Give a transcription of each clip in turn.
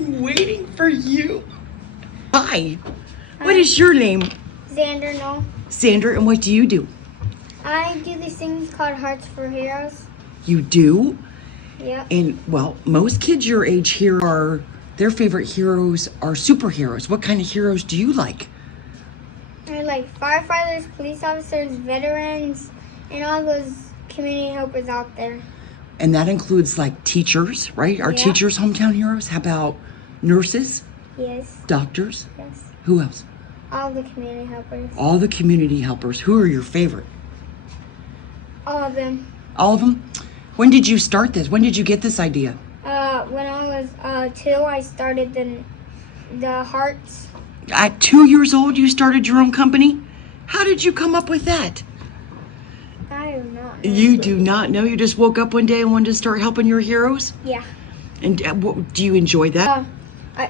been waiting for you. Hi. What is your name? Xander, no. Sandra, and what do you do? I do these things called Hearts for Heroes. You do? Yep. And, well, most kids your age here their favorite heroes are superheroes. What kind of heroes do you like? I like firefighters, police officers, veterans, and all those community helpers out there. And that includes like teachers, right? Are Yeah. teachers hometown heroes? How about nurses, Yes. doctors? Yes. Who else? All the community helpers. All the community helpers. Who are your favorite? All of them. All of them? When did you start this? When did you get this idea? When I was 2, I started the Hearts. At 2 years old, you started your own company? How did you come up with that? I do not know. You do not know? You just woke up one day and wanted to start helping your heroes? Yeah. And do you enjoy that?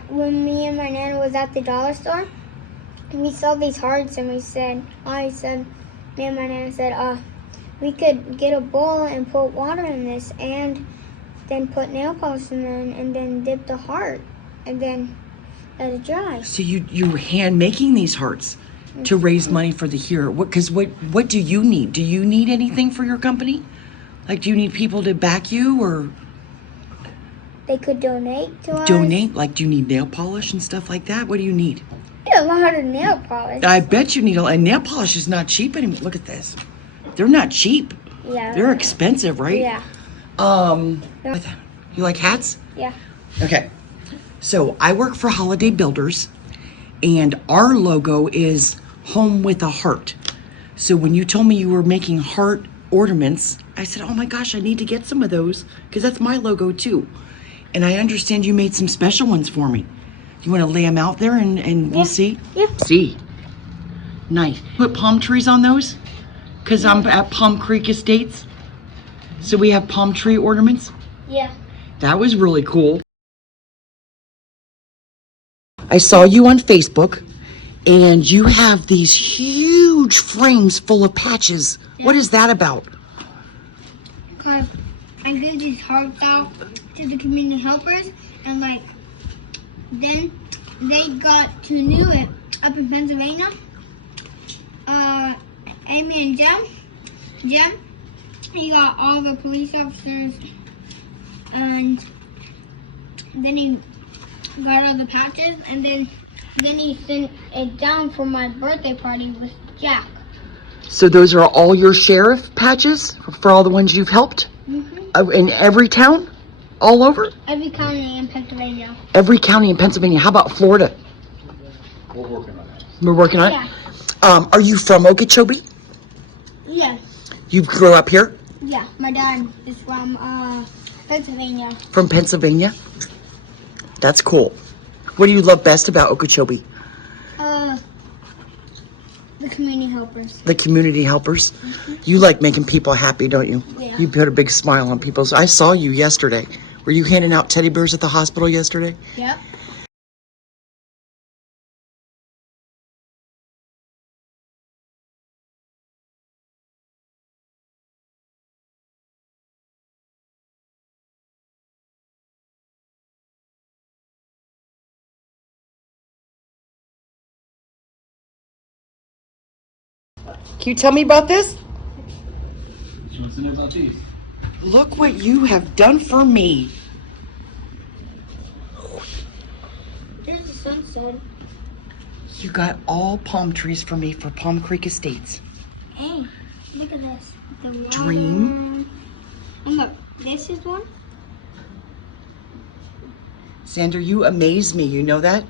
When me and my nana was at the dollar store, we saw these hearts, and me and my nana said, we could get a bowl and put water in this, and then put nail polish in there, and then dip the heart, and then let it dry. So you're hand making these hearts to raise money for the hero. What do you need? Do you need anything for your company? Like, do you need people to back you, or They could donate to us. donate? Like, do you need nail polish and stuff like that? What do you need? We need a lot of nail polish. I bet you need and nail polish is not cheap anymore. Look at this. They're not cheap. Yeah. They're expensive, right? Yeah. You like hats? Yeah. Okay. So I work for Holiday Builders, and our logo is home with a heart. So when you told me you were making heart ornaments, I said, oh my gosh, I need to get some of those, because that's my logo too. And I understand you made some special ones for me. You want to lay them out there and we'll see? Yeah. See. Nice. Put palm trees on those? Because I'm at Palm Creek Estates. So we have palm tree ornaments. Yeah. That was really cool. I saw you on Facebook, and you have these huge frames full of patches. Yeah. What is that about? Because I give these hearts out to the community helpers, and then they got to New It up in Pennsylvania. Amy and Jem, he got all the police officers, and then he got all the patches, and then he sent it down for my birthday party with Jack. So those are all your sheriff patches for all the ones you've helped? Mm-hmm. In every town? All over? Every county in Pennsylvania. Every county in Pennsylvania. How about Florida? We're working on it. We're working on Yeah. it? Are you from Okeechobee? Yeah. You grew up here? Yeah. My dad is from Pennsylvania. From Pennsylvania? That's cool. What do you love best about Okeechobee? The community helpers. The community helpers. You like making people happy, don't you? Yeah. You put a big smile on people's. I saw you yesterday. Were you handing out teddy bears at the hospital yesterday? Yep. Can you tell me about this? What's in it about these? Look what you have done for me. There's the sunset. You got all palm trees for me for Palm Creek Estates. Hey, look at this. The water. Dream. And look, this is one. Xander, you amaze me. You know that?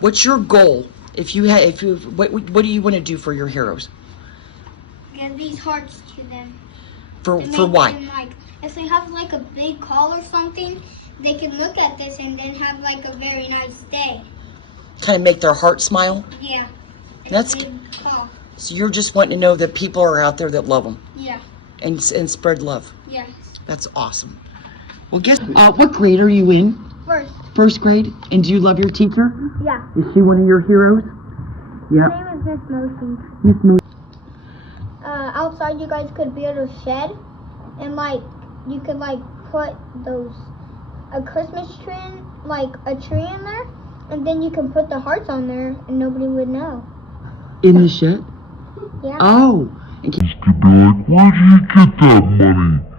What's your goal? What do you want to do for your heroes? Give these hearts to them. For To make why? them, if they have a big call or something, they can look at this and then have a very nice day. Kind of make their heart smile. Yeah. And That's a big call. So you're just wanting to know that people are out there that love them Yeah. and spread love. Yeah. That's awesome. Well, guess what grade are you in? First. First grade. And do you love your teacher? Yeah. Is she one of your heroes? Her Yep. name is Miss Motion. Miss Mo. Outside, you guys could build a shed, and you could put those a Christmas tree, like a tree in there, and then you can put the hearts on there, and nobody would know. In the shed? Yeah. Oh. And Could be like, where'd you get that money?